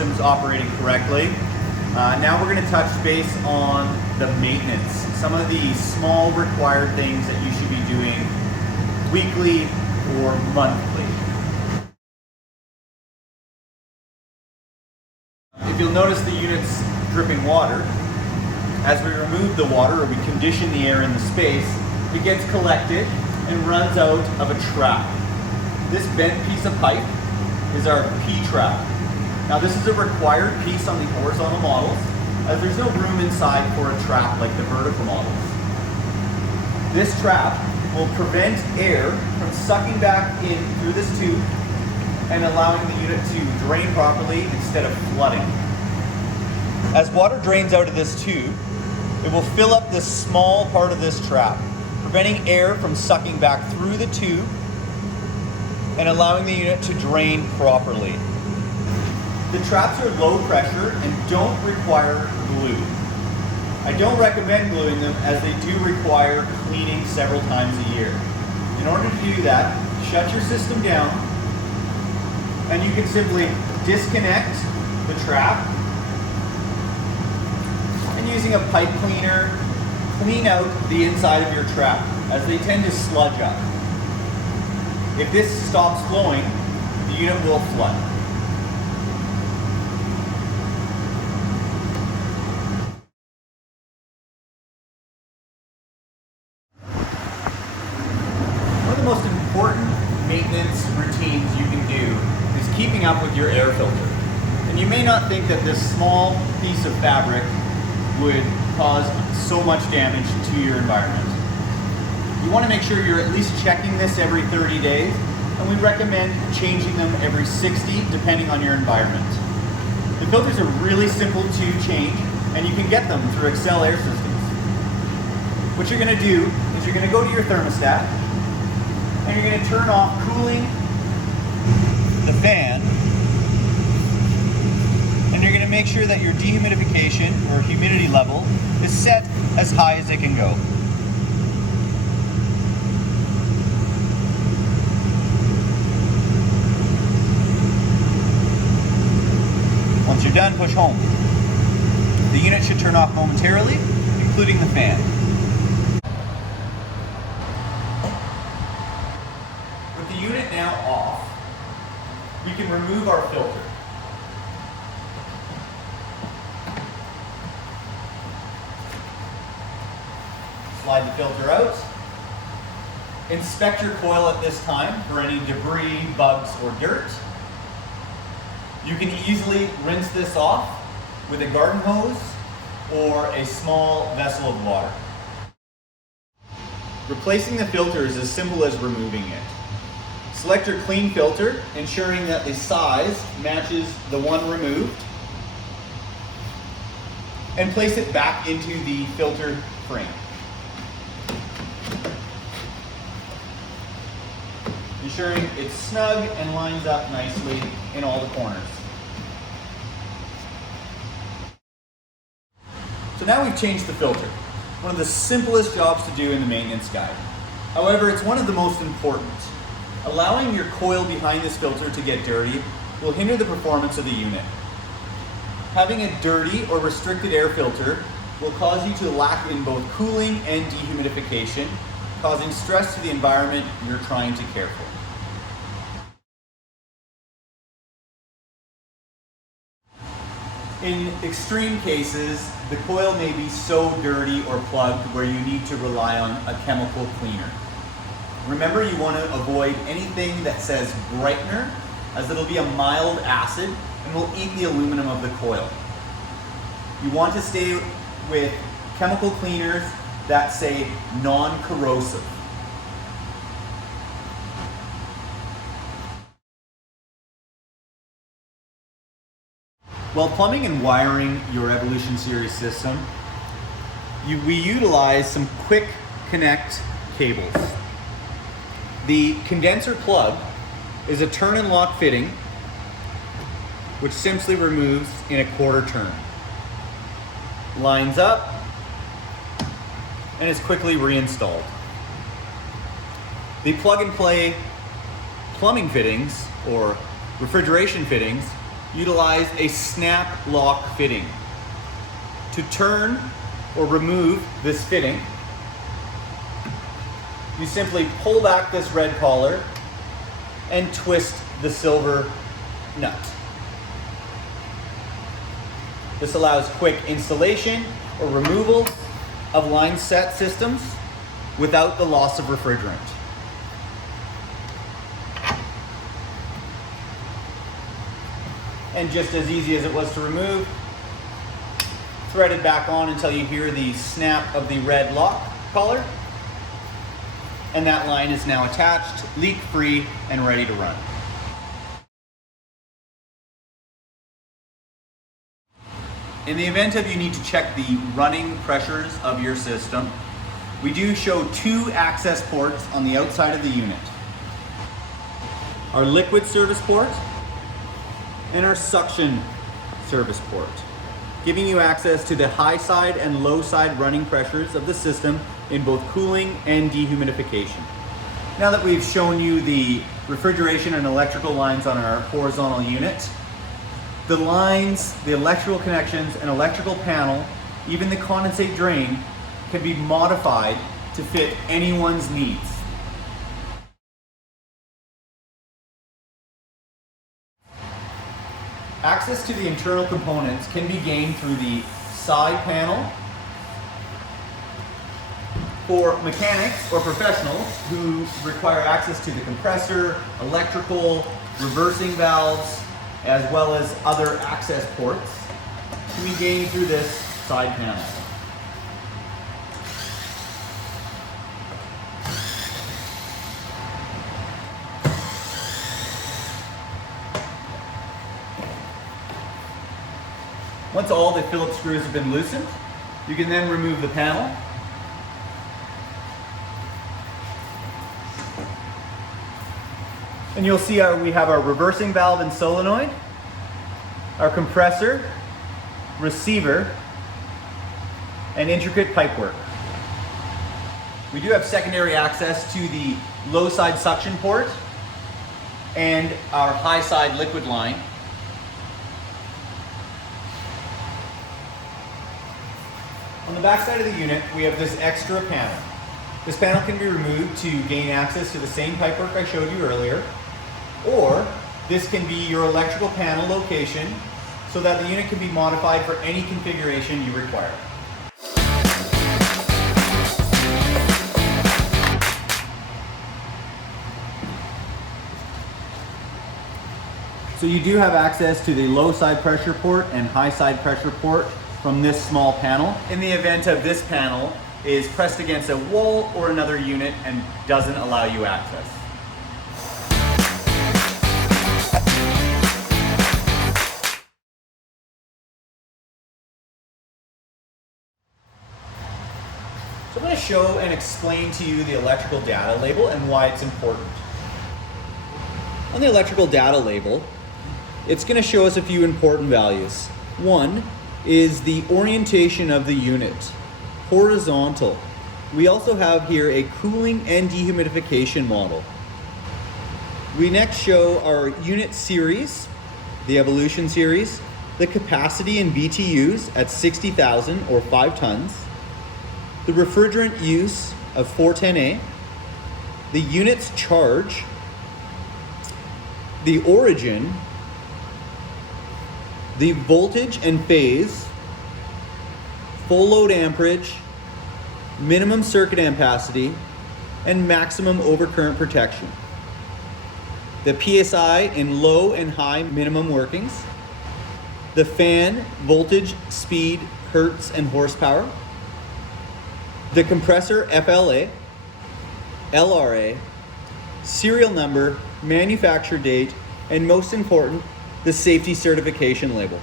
system's operating correctly. Now we're going to touch base on the maintenance. Some of the small required things that you should be doing weekly or monthly. If you'll notice, the unit's dripping water. As we remove the water or we condition the air in the space, it gets collected and runs out of a trap. This bent piece of pipe is our P-trap. Now this is a required piece on the horizontal models, as there's no room inside for a trap like the vertical models. This trap will prevent air from sucking back in through this tube and allowing the unit to drain properly instead of flooding. As water drains out of this tube, it will fill up this small part of this trap, preventing air from sucking back through the tube and allowing the unit to drain properly. The traps are low pressure and don't require glue. I don't recommend gluing them as they do require cleaning several times a year. In order to do that, shut your system down and you can simply disconnect the trap and using a pipe cleaner, clean out the inside of your trap as they tend to sludge up. If this stops flowing, the unit will flood. One of the most important maintenance routines you can do is keeping up with your air filter. And you may not think that this small piece of fabric would cause so much damage to your environment. You want to make sure you're at least checking this every 30 days, and we recommend changing them every 60 depending on your environment. The filters are really simple to change, and you can get them through Excel Air Systems. What you're going to do is you're going to go to your thermostat, and you're going to turn off cooling, the fan, and you're going to make sure that your dehumidification or humidity level is set as high as it can go. Once you're done, push home. The unit should turn off momentarily, including the fan. With the unit now off, we can remove our filter. Slide the filter out. Inspect your coil at this time for any debris, bugs, or dirt. You can easily rinse this off with a garden hose or a small vessel of water. Replacing the filter is as simple as removing it. Select your clean filter, ensuring that the size matches the one removed, and place it back into the filter frame. Ensuring it's snug and lines up nicely in all the corners. So now we've changed the filter. One of the simplest jobs to do in the maintenance guide. However, it's one of the most important. Allowing your coil behind this filter to get dirty will hinder the performance of the unit. Having a dirty or restricted air filter will cause you to lack in both cooling and dehumidification, causing stress to the environment you're trying to care for. In extreme cases, the coil may be so dirty or plugged where you need to rely on a chemical cleaner. Remember, you want to avoid anything that says brightener, as it'll be a mild acid and will eat the aluminum of the coil. You want to stay with chemical cleaners that say non-corrosive. While plumbing and wiring your Evolution Series system, we utilize some quick connect cables. The condenser plug is a turn and lock fitting which simply removes in a quarter turn. Lines up and is quickly reinstalled. The plug and play plumbing fittings or refrigeration fittings utilize a snap lock fitting. To turn or remove this fitting, you simply pull back this red collar and twist the silver nut. This allows quick installation or removal of line set systems without the loss of refrigerant. And just as easy as it was to remove, thread it back on until you hear the snap of the red lock collar. And that line is now attached, leak-free, and ready to run. In the event of you need to check the running pressures of your system, we do show 2 access ports on the outside of the unit. Our liquid service port and our suction service port, giving you access to the high side and low side running pressures of the system in both cooling and dehumidification. Now that we've shown you the refrigeration and electrical lines on our horizontal unit, the lines, the electrical connections, and electrical panel, even the condensate drain, can be modified to fit anyone's needs. Access to the internal components can be gained through the side panel for mechanics or professionals who require access to the compressor, electrical, reversing valves, as well as other access ports, can be gained through this side panel. Once all the Phillips screws have been loosened, you can then remove the panel. And you'll see we have our reversing valve and solenoid, our compressor, receiver, and intricate pipework. We do have secondary access to the low side suction port and our high side liquid line. On the back side of the unit, we have this extra panel. This panel can be removed to gain access to the same pipework I showed you earlier, or this can be your electrical panel location so that the unit can be modified for any configuration you require. So you do have access to the low side pressure port and high side pressure port from this small panel. In the event of this panel is pressed against a wall or another unit and doesn't allow you access. So I'm going to show and explain to you the electrical data label and why it's important. On the electrical data label, it's going to show us a few important values. One is the orientation of the unit, horizontal. We also have here a cooling and dehumidification model. We next show our unit series, the Evolution series, the capacity in BTUs at 60,000 or 5 tons, the refrigerant use of 410A, the unit's charge, the origin, the voltage and phase, full load amperage, minimum circuit ampacity, and maximum overcurrent protection. The PSI in low and high minimum workings, the fan voltage, speed, hertz, and horsepower, the compressor FLA, LRA, serial number, manufacture date, and most important, the safety certification label.